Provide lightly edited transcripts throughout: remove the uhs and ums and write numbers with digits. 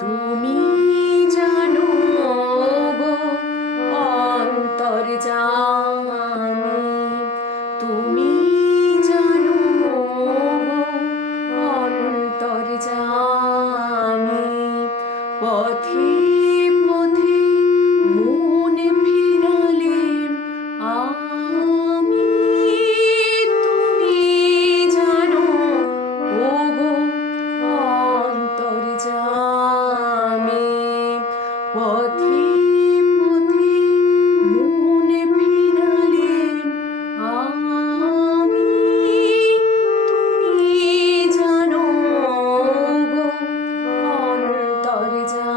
তুমি জানো গো অন্তর্যামী, তুমি জানো গো অন্তর্যামী। পথে পথে মন ফিরালে আমি, তুমি জানো ওগো অন্তর্যামী। পথে পথে মন ফিরালে আমি, তুমি জানো গো অন্তর্যামী।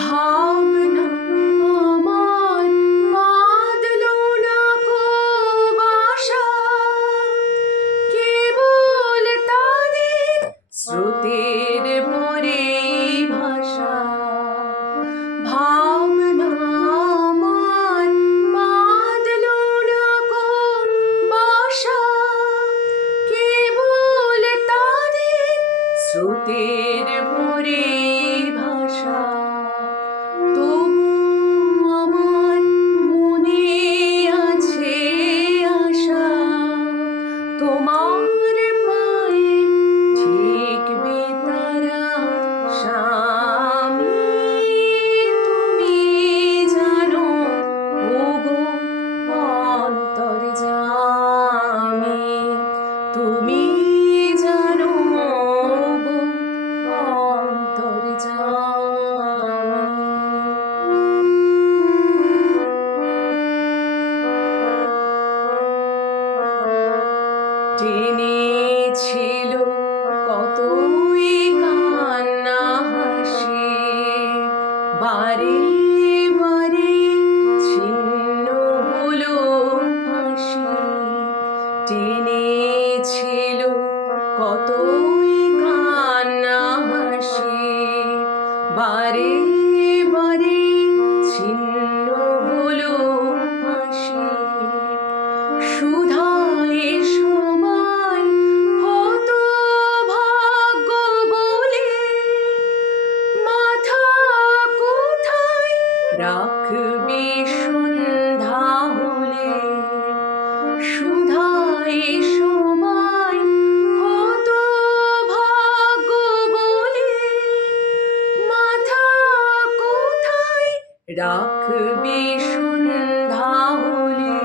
ভাবনা আমার বাঁধলো না কো বাসা, কেবল তাদের স্রোতের পরেই ভাষা। ভাবনা আমার বাঁধলো না কো বাসা, কেবল তাদের স্রোতের পরেই ভাষা। তবু আমার মনে আছে আশা, তোমার পায়ে ঠেকবে তারা স্বামী। তুমি জানো ওগো অন্তর্যামী, তুমি জানো গো অন্তর্যামী। টেনেছিল কতই কান্না হাসি, বারে বারে ছিন্ন হলো হাসি। টেনেছিল কতই কান্না হাসি, বারে বারে ছিন্ন হলো হাসি। সুধায় সবাই হতভাগ্য বলে, মাথা কোথায় রাখবে সন্ধ্যা হলে। সুধায় সবাই হতভাগ্য বলে, মাথা কোথায় রাখবে সন্ধ্যা হলে।